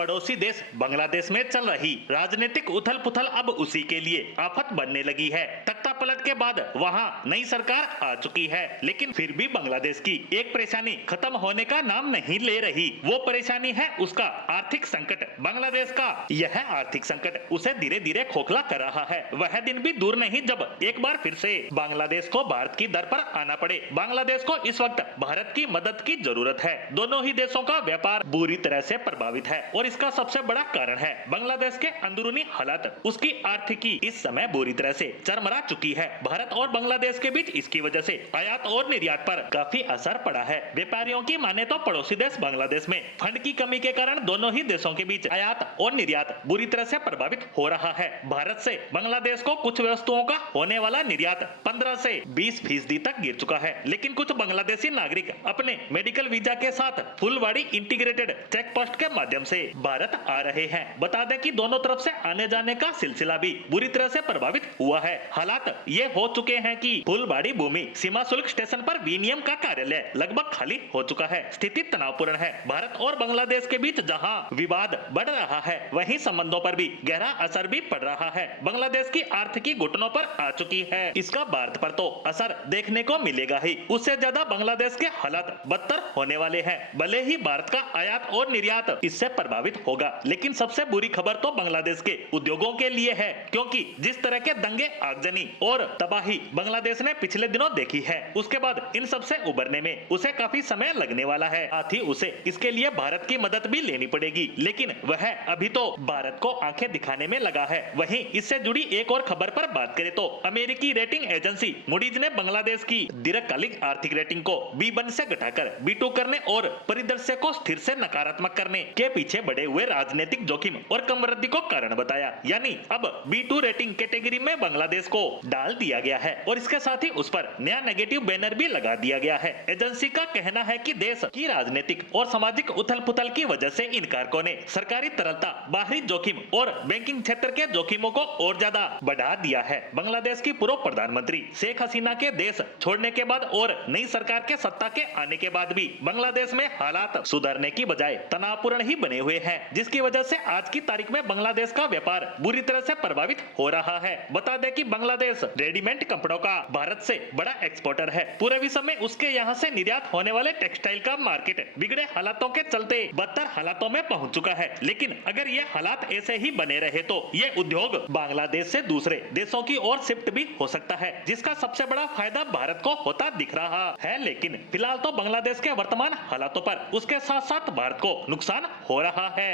पड़ोसी देश बांग्लादेश में चल रही राजनीतिक उथल पुथल अब उसी के लिए आफत बनने लगी है। तख्ता पलट के बाद वहां नई सरकार आ चुकी है, लेकिन फिर भी बांग्लादेश की एक परेशानी खत्म होने का नाम नहीं ले रही। वो परेशानी है उसका आर्थिक संकट। बांग्लादेश का यह आर्थिक संकट उसे धीरे धीरे खोखला कर रहा है। वह दिन भी दूर नहीं जब एक बार फिर से बांग्लादेश को भारत की दर पर आना पड़े। बांग्लादेश को इस वक्त भारत की मदद की जरूरत है। दोनों ही देशों का व्यापार बुरी तरह से प्रभावित है और इसका सबसे बड़ा कारण है बांग्लादेश के अंदरूनी हालात। उसकी आर्थिकी इस समय बुरी तरह से चरमरा चुकी है। भारत और बांग्लादेश के बीच इसकी वजह से आयात और निर्यात पर काफी असर पड़ा है। व्यापारियों की माने तो पड़ोसी देश बांग्लादेश में फंड की कमी के कारण दोनों ही देशों के बीच आयात और निर्यात बुरी तरह से प्रभावित हो रहा है। भारत से बांग्लादेश को कुछ वस्तुओं का होने वाला निर्यात 15 से 20% तक गिर चुका है, लेकिन कुछ बांग्लादेशी नागरिक अपने मेडिकल वीजा के साथ फुलवाड़ी इंटीग्रेटेड चेक पोस्ट के माध्यम से भारत आ रहे हैं। बता दें कि दोनों तरफ से आने जाने का सिलसिला भी बुरी तरह से प्रभावित हुआ है। हालात ये हो चुके हैं कि फुलवाड़ी भूमि सीमा शुल्क स्टेशन पर विनियम का कार्यालय लगभग खाली हो चुका है। स्थिति तनावपूर्ण है। भारत और बांग्लादेश के बीच जहां विवाद बढ़ रहा है, वहीं संबंधों पर भी गहरा असर भी पड़ रहा है। बांग्लादेश की आर्थिकी घुटनों पर आ चुकी है। इसका भारत पर तो असर देखने को मिलेगा ही, उससे ज्यादा बांग्लादेश के हालात बदतर होने वाले हैं। भले ही भारत का आयात और निर्यात इससे प्रभावित होगा, लेकिन सबसे बुरी खबर तो बांग्लादेश के उद्योगों के लिए है, क्योंकि जिस तरह के दंगे, आगजनी और तबाही बांग्लादेश ने पिछले दिनों देखी है, उसके बाद इन सब से उबरने में उसे काफी समय लगने वाला है। साथ ही उसे इसके लिए भारत की मदद भी लेनी पड़ेगी, लेकिन वह अभी तो भारत को आंखें दिखाने में लगा है। वहीं इससे जुड़ी एक और खबर पर बात करें तो अमेरिकी रेटिंग एजेंसी मूडीज ने बांग्लादेश की दीर्घकालिक आर्थिक रेटिंग को B1 से घटाकर B2 करने और परिदृश्य को स्थिर से नकारात्मक करने के पीछे बढ़े हुए राजनीतिक जोखिम और कम वृद्धि को कारण बताया। यानी अब B2 रेटिंग कैटेगरी में बांग्लादेश को डाल दिया गया है और इसके साथ ही उस पर नया नेगेटिव बैनर भी लगा दिया गया है। एजेंसी का कहना है कि देश की राजनीतिक और सामाजिक उथल पुथल की वजह से इन कारकों ने सरकारी तरलता, बाहरी जोखिम और बैंकिंग क्षेत्र के जोखिमों को और ज्यादा बढ़ा दिया है। बांग्लादेश की पूर्व प्रधानमंत्री शेख हसीना के देश छोड़ने के बाद और नई सरकार के सत्ता के आने के बाद भी बांग्लादेश में हालात सुधरने की बजाय तनावपूर्ण ही बने हुए हैं, जिसकी वजह से आज की तारीख में बांग्लादेश का व्यापार बुरी तरह से प्रभावित हो रहा है। बता दें कि बांग्लादेश रेडीमेड कपड़ों का भारत से बड़ा एक्सपोर्टर है। पूरे विश्व में उसके यहाँ से निर्यात होने वाले टेक्सटाइल का मार्केट बिगड़े हालातों के चलते बदतर हालातों में पहुंच चुका है। लेकिन अगर ये हालात ऐसे ही बने रहे तो ये उद्योग बांग्लादेश से दूसरे देशों की ओर शिफ्ट भी हो सकता है, जिसका सबसे बड़ा फायदा भारत को होता दिख रहा है। लेकिन फिलहाल तो बांग्लादेश के वर्तमान हालातों पर उसके साथ साथ भारत को नुकसान हो रहा है।